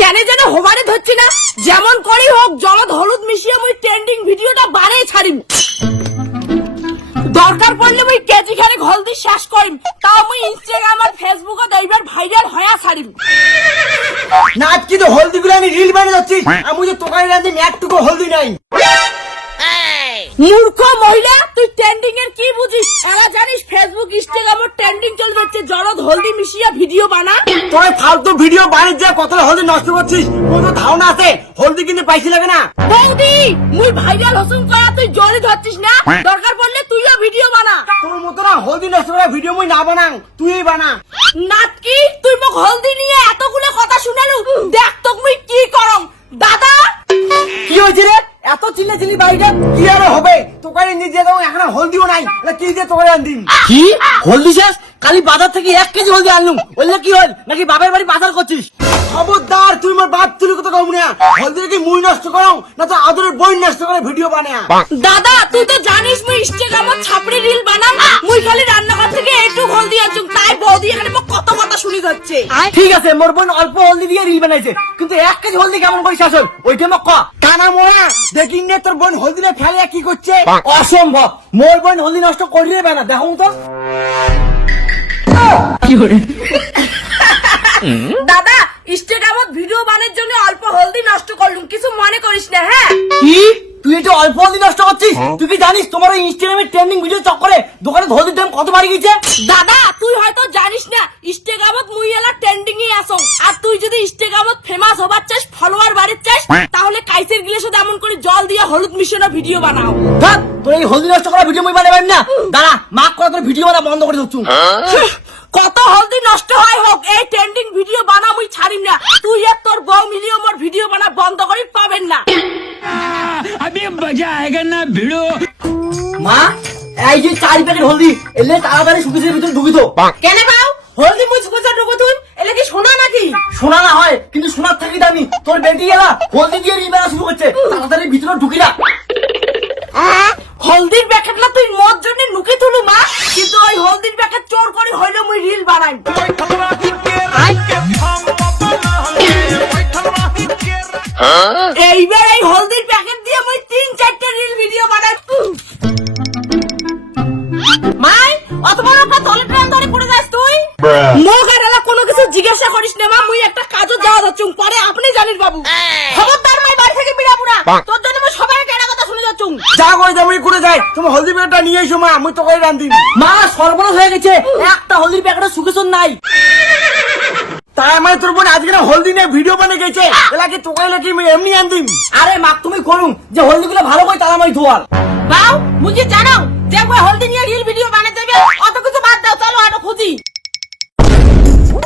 কেন যেন হোবারে ধরছি না, যেমন করি হোক জলদ হলুদ মিশিয়ে মুই ট্রেন্ডিং ভিডিওটা বানাই ছাড়িম। দরকার পড়লে মুই কেজি খানে হলদি শেষ করিম, তাও মুই ইনস্টাগ্রাম আর ফেসবুকে দইবার ভাইরাল হয়া ছাড়িম। নাচ কি তো হলদি গুলো আমি রিল বানিয়ে যাচ্ছি, আমি যে তোকাই রাঁধি একটুকু হলদি নাই। মূর্খ মহিলা, তুই ট্রেন্ডিং এর কি বুঝিস? এরা জানিস ফেসবুক ইনস্টাগ্রামে ট্রেন্ডিং চলে যাচ্ছে জলদ হলদি মিশিয়ে ভিডিও বানা। তোর ফালতু ভিডিও বানিয়ে কতটা হলদি নষ্ট করছিস, কোনো ধারণা আছে হলদি কিনতে পয়সা লাগে না? বৌদি, মুই ভাইরাল হসুন কয়া তুই জলে ধরছিস না, দরকার পড়লে তুইও ভিডিও বানা। তোর মতো না হলদি নষ্ট করা ভিডিও মুই না বানাং, তুই বানা। নাটকি, তুই মোক হলদি নিয়ে এতগুলো কথা শুনালু, দেখ তোক মুই কি করম। দাদা, কি হয়েছে রে? এত চিল্লা চিল্লি বাড়িটা কি আর হবে? তোকারে নিজে দাও, এখন হলদিও নাই, কি দিয়ে তোকারে আনদিন? কি হলদি শেষ? কালি বাজার থেকে 1 কেজি হলদি আনলুম, বললে কি হল নাকি বাবার বাড়ি বাজার করছিস? খবরদার, তুই মোর বাপ তুলি কথা কম না। হলদি কি মুই নষ্ট করো না তো আদরের বই নষ্ট করে ভিডিও বানায়? দাদা তুই তো জানিস মুই ইনস্টাগ্রামে ছাপড়ি রিল বানাম, মুই খালি রান্নাঘর থেকে একটু হলদি আনছুম, তাই বৌদি এখানে মোক কত কথা শুনি যাচ্ছে। ঠিক আছে, মোর বোন অল্প হলদি দিয়ে রিল বানাইছে, কিন্তু 1 কেজি হলদি কেমন করে শেষ হল ওইটা মোক ক। কানা মোড়া দেখি নে তোর বোন হলদি না ফেলে কি করছে? অসম্ভব, মোর বোন হলদি নষ্ট করিয়ে না, দেখো তো। দাদা, ইনস্টাগ্রামে ভিডিও বানানোর জন্য অল্প হলদি নষ্ট করলুম, কিছু মনে করিস না। হ্যাঁ, কি তুই এটা অল্প হলদি নষ্ট করছিস? তুই কি জানিস তোমার ওই ইনস্টাগ্রামে ট্রেন্ডিং ভিডিও চক্করে দোকানে হলদির দাম কত বাড়ি গেছে? দাদা তুই হয়তো জানিস না, ইনস্টাগ্রামে মুই এলা ট্রেন্ডিং এ আসো, আর তুই যদি ইনস্টাগ্রামে ফেমাস হবার চাস, ফলোয়ার বাড়ির চাস, তাহলে কাইসের গ্লাসে এমন করে জল দিয়ে হলুদ মিশানো ভিডিও বানাও। ধর, তোর এই হলদি নষ্ট করা ভিডিও মুই বানাইবাম না। দাঁড়া, মাক করা তোর ভিডিও বানা বন্ধ করে দিচ্ছু। কত হলদি নষ্ট হয় হোক, এই ট্রেন্ডিং ভিডিও বানা মুই ছাড়িম না। তুই আর তোর বউ মিলিয়ে মোর ভিডিও বানা বন্ধ করি পাবেন না। अभी मजा आएगा ना भिड़ो। মা, এই যে 4 প্যাকেট হলদি এলে তাড়াতাড়ি সুকেশের ভিতরে ঢুকি তো। কেন বাউ, হলদি মুই সুকেশে ঢুকো তুই? এলে কি সোনা নাকি? শোনা না হয়, কিন্তু শোনার থাকি দামি। তোর বেটি এলা হলদি দিয়ে রিল বানা শুরু করছে, তাড়াতাড়ি ভিতরে ঢুকি না। হলদির প্যাকেটলা তুই মোর জন্য নুকি তুলু মা, কিন্তু ওই হলদির প্যাকেট চোর করে হইলো মুই রিল বানাই। এইবার এই হলদির প্যাকেট দিয়ে মুই 3-4টা রিল ভিডিও বানাই। মাই, অত বড় একটা তলে প্রাণ ধরে পড়ে যাস তুই? মোক আর এলা কোনো কিছু জিজ্ঞাসা করিস না মা, মুই একটা কাজে যাওয়া যাচ্ছুম, পরে আপনি জানিস বাবু। খবরদার মাই বাড়ি থেকে বিড়া পুরা, তোর জন্য মুই সবাই কেনা কথা শুনে যাচ্ছুম। যা করে যাবি করে যাই, তুমি হলদি প্যাকেটটা নিয়ে এসো মা, আমি তোকে রান্ধি। মা, সর্বনাশ হয়ে গেছে, একটা হলদির প্যাকেটে সুকেশন নাই। তাই মানে তোর বোন আজকে হলদি নিয়ে ভিডিও বানিয়ে গেছে, এলাকে তোকে লাগি এমনি আনদিম। আরে মা, তুমি করুন যে হলদি গুলো ভালো করে তারা আমি ধোয়ার। বাউ, মুঝে জানো যে ওই হলদি নিয়ে রিল ভিডিও বানাতে দেবে, অত কিছু বাদ দাও, চলো আটো খুঁজি।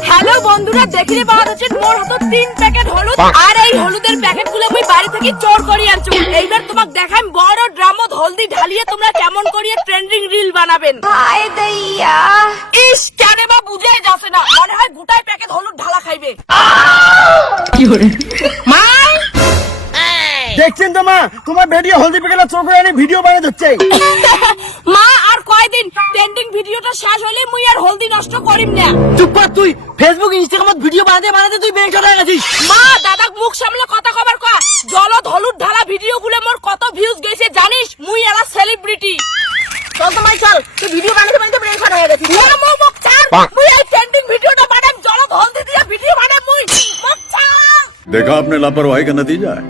হ্যালো বন্ধুরা, দেখলে পাওয়া যাচ্ছে মোর হাতে 3 প্যাকেট হলুদ, আর এই হলুদের প্যাকেট গুলো আমি বাড়ি থেকে চোর করি আনছি। এইবার তোমাকে দেখাই বড় ড্রামত হলদি ঢালিয়ে তোমরা কেমন করিয়ে ট্রেন্ডিং রিল বানাবেন। হায় দইয়া, ইস কেন বা বুঝে যাচ্ছে না, মনে হয় গোটাই প্যাকেট হলুদ ঢালা খাইবে। কি করে মা, দেখছেন তো মা, তোমার বেটি হলদি প্যাকেটটা চোর করে এনে ভিডিও বানিয়ে দিচ্ছে। মা আর কয়দিন ট্রেন্ডিং ভিডিওটা শেষ হইলে মুই আর হলদি নষ্ট করিম না। চুপ কর তুই, ফেসবুক ইনস্টাগ্রামে ভিডিও বানাতে বানাতে তুই বেঙ্ক হয়ে গেছিস। মা, দাদা মুখ সামলে কথা কবার কয়া, জলদ হলুদ ঢালা ভিডিও গুলো মোর কত ভিউজ গেছে জানিস? মুই এলা সেলিব্রিটি। চল তো মাই চল, তুই ভিডিও বানাতে বানাতে বেঙ্ক হয়ে গেছিস। না মো মুখ ছাড়, মুই এই ট্রেন্ডিং ভিডিওটা বানাম, জলদ হলদি দিয়ে ভিডিও বানাম মুই। মুখ ছাড়। देखा आपने लापरवाही का नतीजा है।